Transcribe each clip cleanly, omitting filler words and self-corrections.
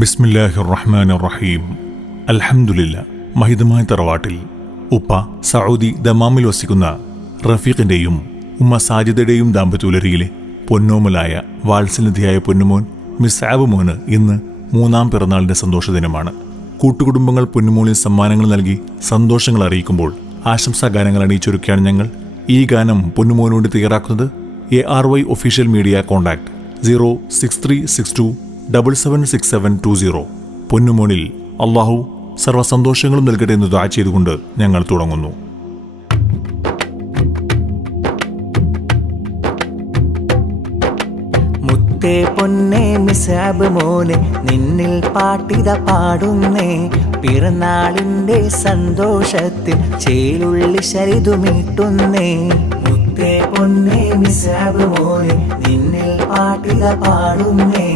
ബിസ്മില്ലാഹിർ റഹ്മാനിർ റഹീം. അൽഹംദുലില്ലാ. മഹിതമായ തറവാട്ടിൽ ഉപ്പ സൗദി ദമാമിൽ വസിക്കുന്ന റഫീഖിന്റെയും ഉമ്മ സാജിദയുടെയും ദാമ്പത്യുലരിയിലെ പൊന്നോമലായ വാത്സല്യനിധിയായ പൊന്നുമോൻ മിസ്ആബ് മോന് ഇന്ന് 3-ാം പിറന്നാളിന്റെ സന്തോഷദിനമാണ്. കൂട്ടുകുടുംബങ്ങൾ പൊന്നുമോളിൽ സമ്മാനങ്ങൾ നൽകി സന്തോഷങ്ങൾ അറിയിക്കുമ്പോൾ ആശംസാ ഗാനങ്ങൾ അണിയിച്ചൊരുക്കിയാണ് ഞങ്ങൾ ഈ ഗാനം പൊന്നുമോനുവേണ്ടി തയ്യാറാക്കുന്നത്. ARY official media contact 06362776720. പൊന്നുമോനിൽ അള്ളാഹു സർവ്വസന്തോഷങ്ങളും നൽകട്ടെ എന്ന് ദുആ ചെയ്തുകൊണ്ട് ഞങ്ങൾ തുടങ്ങുന്നു. മുത്തേ പൊന്നേ മിസ്ആബ് മോനെ നിന്നിൽ പാട്ടിത പാടുന്നേ, പിറന്നാളിന്റെ സന്തോഷത്തിൽ ചേലുള്ളി ശരിതുമീട്ടുന്നേ. മുത്തേ പൊന്നേ മിസ്ആബ് മോനെ നിന്നിൽ പാട്ടിത പാടുന്നേ,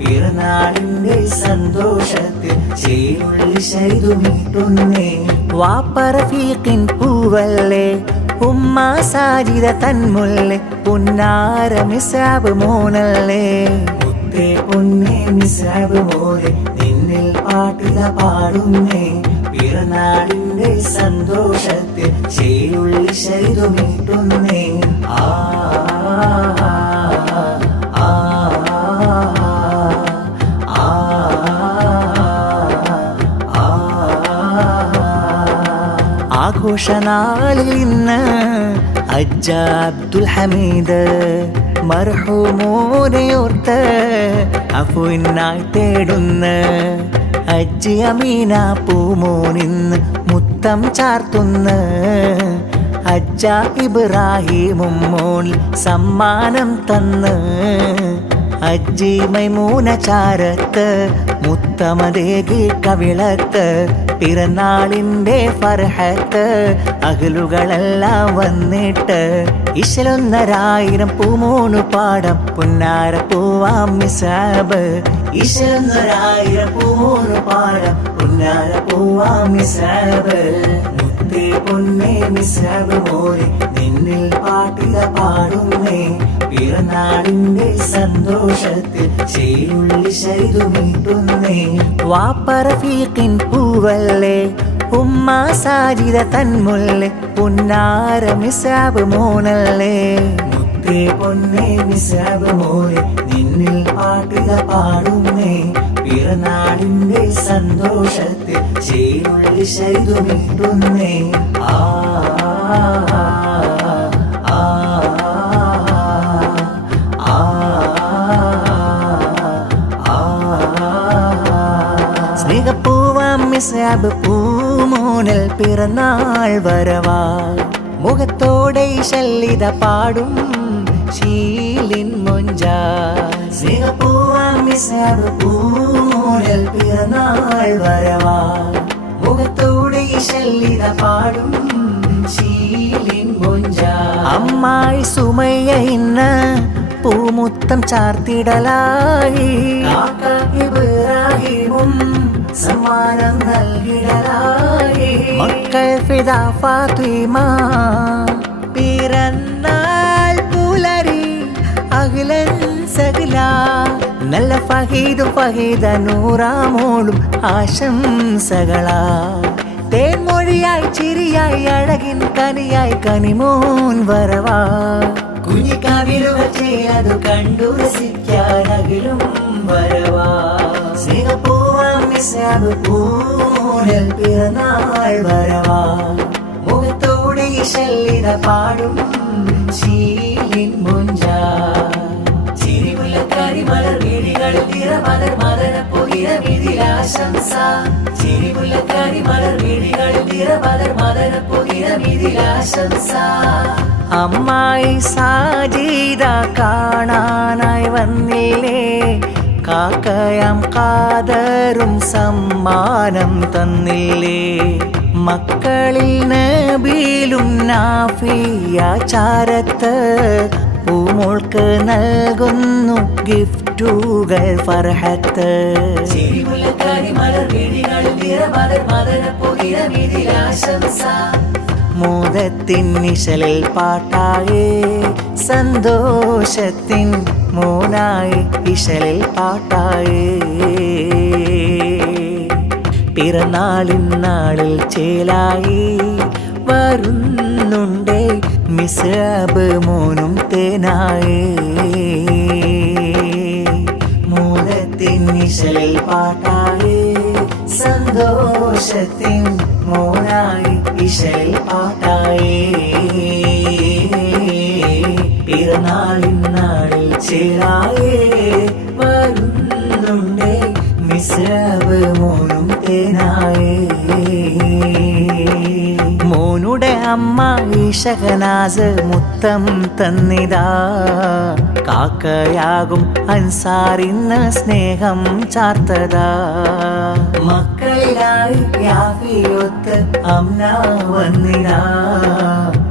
പിറന്നാളിന്റെ സന്തോഷത്തിൽ ചേലുള്ളി ശരിതുമീട്ടുന്നേ. വാപ്പ റഫീഖിൻ പൂവല്ലേ, ഉമ്മ സാജിദ തന്മുല്ലേ, പുന്നാര മിസ്ആബ് മോനല്ലേ. മുത്തേ പൊന്നേ മിസ്ആബ് മോനെ നിന്നിൽ പാട്ടിത പാടുന്നേ, പിറന്നാളിന്റെ സന്തോഷത്തിൽ ചേലുള്ളി ശരിതുമീട്ടുന്നേ. ആ ആഘോഷനാളിൽ ഇന്ന് അജ്ജ അബ്ദുൽ ഹമീദ് മർഹൂമോനെയോർത്ത് അഫുവിനായി തേടുന്ന അജ്ജി അമീന പൂമോനിന്ന് മുത്തം ചാർത്തുന്ന അജ്ജ ഇബ്രാഹിമും മോനിൽ സമ്മാനം തന്ന് അജ്ജി മൈമൂന ചാരത്ത് മുത്തമതേകി കവിളത്ത് പിറന്നാളിന്റെ ഫർഹത്ത് അഹ്ലുകളെല്ലാം വന്നിട്ട് ഇശലൊന്നരായിരം പൂമോനു പാടം പുന്നാര പൂവാം മിസ്ആബ്. ഇശലൊന്നരായിരം പൂമോനു പാടം പുന്നാര പൂവാം മിസ്ആബ്. മുത്തേ പൊന്നേ മിസ്ആബ് മോനെ നിന്നിൽ പാട്ടിത പാടുന്നേ, പിറന്നാളിന്റെ സന്തോഷത്തിൽ ചേലുള്ളി ശരിതുമീട്ടുന്നേ. വാപ്പ റഫീഖിൻ പൂവല്ലേ, ഉമ്മ സാജിദ തന്മുല്ലേ, പുന്നാര മിസ്ആബ് മോനല്ലേ. മുത്തേ പൊന്നേ മിസ്ആബ് മോനെ നിന്നിൽ പാട്ടിത പാടുന്നേ, പിറന്നാളിന്റെ സന്തോഷത്തിൽ ചേലുള്ളി ശരിതുമീട്ടുന്നേ. ആ സ്നേഹപ്പൂവാം മിസ്ആബ് പൂമോനൽ പിറന്നാൾ വരവാ, മുഖത്തോടെ ശല്ലിത പാടും ശീലിൻ മൊഞ്ച. സ്നേഹപ്പൂവാം മിസ്ആബ് പൂമോനൽ പിറന്നാൾ വരവാ, മുഖത്തോടെ ശല്ലിത പാടും ശീലിൻ മൊഞ്ച. അമ്മായി സുമയ്യ ഇന്ന് പൂമുത്തം ചാർത്തിടലായി, കാക്ക ഇബ്രാഹിമും സമ്മാനം നൽകിടലായി. മക്കൾ ഫിദാ ഫാത്തിമ പിറന്നാൾ പുലരി അഖിലൻ സഹല. നല്ല ഫഹീദ നൂറാമോളും ആശംസകളാ. തേൻമൊഴിയായി ചിരിയായി അഴകിൻ കനിയായി കനിമോൻ വരവാ. കുഞ്ഞിക്കാവിലുകൾ ചെയ്തു കണ്ടു രസിക്കാൻ അകിലും വരവാ. സ്നേഹപ്പൂവാം മിസ്ആബ് പൂമോനൽ പിറന്നാൾ വരവാ, മുഖത്തോടെ ശല്ലിത പാടും ശീലിൻ മൊഞ്ച. ചിരിമുല്ലക്കാരി മലർ വീടികളിൽ നിറമലർ മദന പുതിരമിതിലാശംസ. ചിരിമുല്ലക്കാരി മലർ വീടികളിൽ നിറമലർ മദന പുതിരമിതിലാശംസ. അമ്മായി സാജിദ കാണാനായി വന്നില്ലേ, കാക്കയാം ഖാദറും സമ്മാനം തന്നില്ലേ. മക്കളിൽ നബീലും നാഫിയ ചാരത്ത് പൂമോൾക്ക് നൽകുന്നു ഗിഫ്റ്റുകൾ ഫർഹത്ത്. ചിരിമുല്ലക്കാരി മലർ വീടികളിൽ നിറമലർ മദന പുതിരമിതിലാശംസ. മോദത്തിൻ നിശലിൽ പാട്ടായേ, സന്തോഷത്തിൻ മോനായി ഇശലിൽ പാട്ടായേ. പിറന്നാളിന്നാളിൽ ചേലായി വരുന്നുണ്ടേ മിസ്അബ് മോനും തേനായി മോനത്തിൻ ഇശലിൽ പാട്ടായി സന്തോഷത്തിൻ മോനായി ഇശലിൽ പാട്ടായി പിറന്നാളിന്നാളിൽ ചേലായി വരുന്നുണ്ടേ മിസ്അബ് മോനും തേനായി മോനുടെ അമ്മ ഷഹനാസ് മുത്തം തന്നിതാ കാക്കയാകും അൻസാറിന്ന് സ്നേഹം ചാർത്തതാ മക്കളിലായി യാഫിയൊത്ത് അമ്ന വന്നിതാ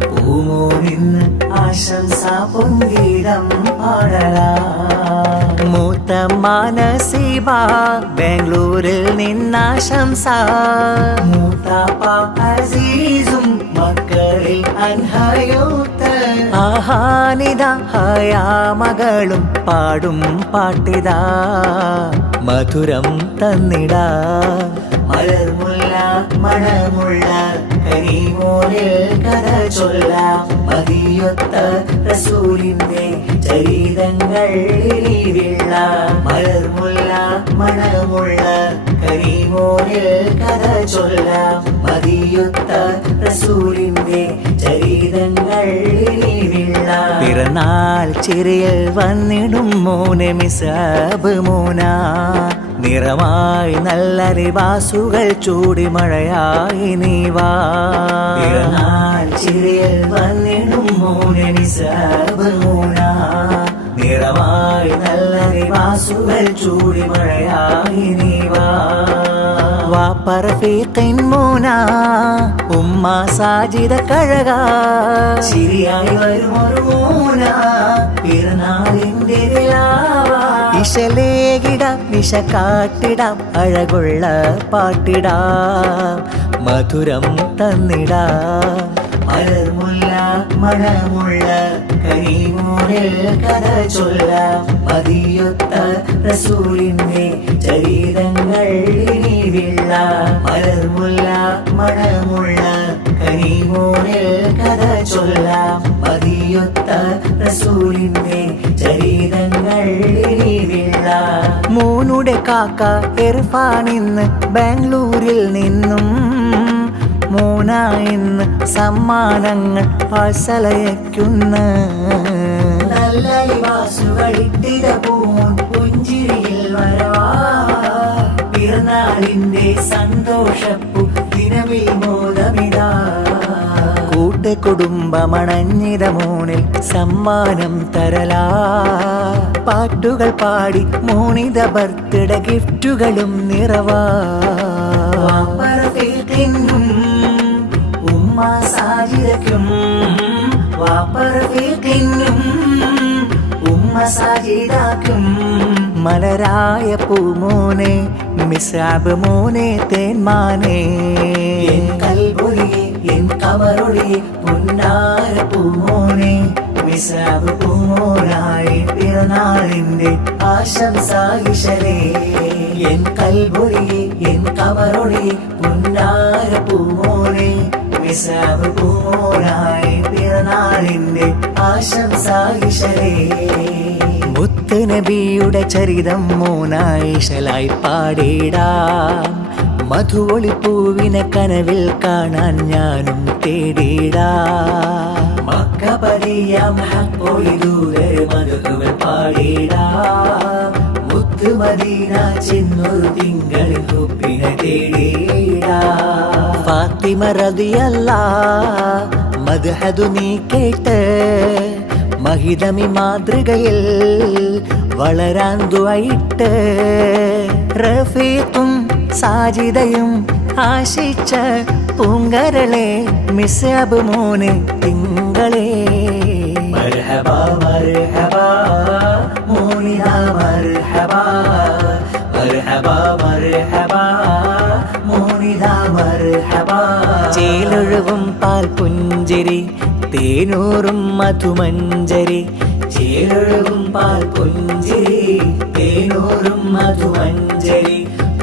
പൂമോനിന്ന് ആശംസ പൊങ്കീടം പാടലാ മൂത്തമ്മ നസീബ ബാംഗ്ലൂരിൽ നിന്നാശംസ മൂത്താപ്പ അസീസും മക്കളിൽ അൻഹയോത്ത് ആഹാനിത ഹയാ മകളും പാടും പാട്ടിതാ മധുരം തന്നിടാ മലർമുല്ല മണമുള്ള കരീമോനിൽ കഥ ചൊല്ലാം മതിയൊത്ത റസൂലിന്റെ ചരിതങ്ങൾ ഇരിവിള്ള മലർമുല്ല മണമുള്ള കരീമോനിൽ കഥ ചൊല്ലാം മതിയൊത്ത റസൂലിന്റെ ചരിതങ്ങൾ ഇരിവിള്ള പിറന്നാൾ ചിരിയിൽ വന്നിടും മോനെ മിസ്അബ് മോന നിറമായി നല്ല ലിബാസുകൾ ചൂടി മഴയായി നീവാ പിറന്നാൾ ചിരിയിൽ വന്നിടും മോനെ മിസ്അബ് മോന നിറമായി നല്ല ലിബാസുകൾ ചൂടി മഴയായി നീവാ വാപ്പ റഫീഖിൻ മോന ഉമ്മ സാജിദ കഴക ശരിയായി വരുമൊരു മോന പിറന്നാളിന്റെ ഇശലേകിടാം നിശ കാട്ടിടാം അഴകുള്ള പാട്ടിടാം മധുരം തന്നിടാം മലർമുല്ല മണമുള്ള കരീമോനിൽ കഥ ചൊല്ലാം മതിയൊത്ത റസൂലിന്റെ ചരിതങ്ങൾ ഇനിവിള്ള മലർമുല്ല മണമുള്ള കരീമോനിൽ കഥ ചൊല്ലാം മതിയൊത്ത റസൂലിന്റെ ചരിതങ്ങൾ ഇനിവിള്ള മോനുടെ കാക്ക ഇർഫാനിന്ന് ബാംഗ്ലൂരിൽ നിന്നും മോനായിന്ന് സമ്മാനങ്ങൾ പാഴ്സലയക്കുന്ന നല്ല ലിബാസുകളിട്ടിട പൂമോൻ പുഞ്ചിരിയിൽ വരവാ പിറന്നാളിന്റെ സന്തോഷപ്പു ദിനമിൽ മോദമിതാ കൂട്ടുകുടുംബമണഞ്ഞിത മോനിൽ സമ്മാനം തരലാ പാട്ടുകൾ പാടി മോനിത ബർത്ത്ഡേ ഗിഫ്റ്റുകളും നിറവാ ഉമ്മ സാജിദക്കും വാപ്പറഫീഖിനും ഉമ്മ സാജിദാക്കും മലരായ പൂമോനെ മിസ്അബ് മോനെ തേന്മാനെ എൻ കൽബൊഴിയെ എൻ കമറൊഴിയെ പൊന്നാര പൂമോനെ മിസ്അബ് പൂമോനായി പിറന്നാളിന്റെ ആശംസ ഇശലേ എൻ കൽബൊഴിയെ എൻ കമറൊഴിയെ പൊന്നാര പൂമോനെ മിസ്അബ് പൂമോനായി പിറന്നാളിന്റെ ആശംസ ഇശലേ മുത്ത് നബിയുടെ ചരിതം മോനായി ഇശലായി പാടിടാം മധുവൊളിപ്പൂവിനെ കനവിൽ കാണാൻ ഞാനും തേടിടാം മക്ക പതിയാം ഹക്കോളി ദൂരെ മധുകൾ പാടിടാം മുത്ത് മദീന ചെന്നൊരു തിങ്കളിൽ കുപ്പിനെ തേടിടാം ഫാത്തിമ റളിയല്ലാഹ് മദ്ഹദു നീ കേട്ട് മഹിതമി മാതൃകയിൽ വളരാൻ ദുആയിട്ട് റഫീഖും സാജിദയും ആശിച്ച പൂങ്കരളെ മിസ്അബ് മോനെ തിങ്കളെ മർഹബ മർഹബ മോനിദ മർഹബ മർഹബ മർഹബ മോനിദ മർഹബ ചേലൊഴുകും പാൽ പുഞ്ചിരി തേനൂറും മധുമഞ്ചരി ചേലൊഴുകും പാൽ പുഞ്ചിരി തേനൂറും മധുമഞ്ചരി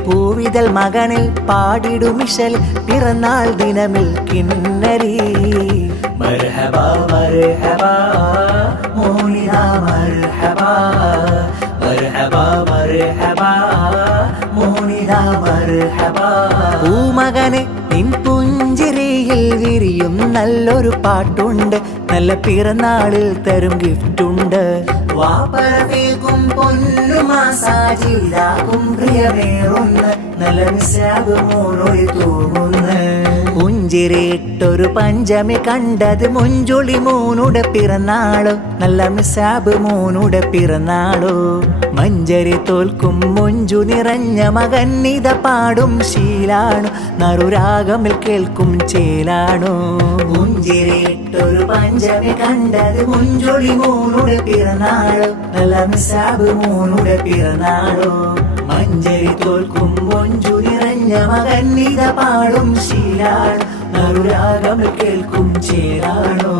പൂവിത പൈതൽ മകനിൽ പാടിടുമിഷൽ പിറന്നാൾ ദിനമിൽ കിന്നരി മർഹബ മർഹബ മോനിന മർഹബ മർഹബ മർഹബ മോനിന മർഹബ പൂമകനെ നിൻ പുഞ്ചിരിയിൽ വിരിയും നല്ലൊരു പാട്ടുണ്ട് നല്ല പിറന്നാളിൽ തരും ഗിഫ്റ്റുണ്ട് വാപ്പറവേകും പൊന്നുമാ സാജിദാകും പ്രിയമേറുന്ന് നല്ല മിസ്സാബ് മോനൊഴി തൂങ്ങുന്ന് പുഞ്ചിരിയിട്ടൊരു പഞ്ചമി കണ്ടത് മുഞ്ചുളി മോനുടെ പിറന്നാളോ നല്ല മിസ്സാബ് മോനുടെ പിറന്നാളോ മഞ്ചരി തോൽക്കും മൊഞ്ചു നിറഞ്ഞ മകന്നിത പാടും ശീലാണു നറുരാഗമിൽ കേൾക്കും ചേലാണു പുഞ്ചിരിയിട്ടൊരു പഞ്ചമി കണ്ടത് മുഞ്ചുളി മോനുടെ പിറന്നാളോ നല്ല മിസ്സാബ് മോനുടെ പിറന്നാളോ മഞ്ചരി തോൽക്കും മൊഞ്ചു നിറഞ്ഞ മകന്നിത പാടും ശീലാണു നറുരാഗമിൽ കേൾക്കും ചേലാണോ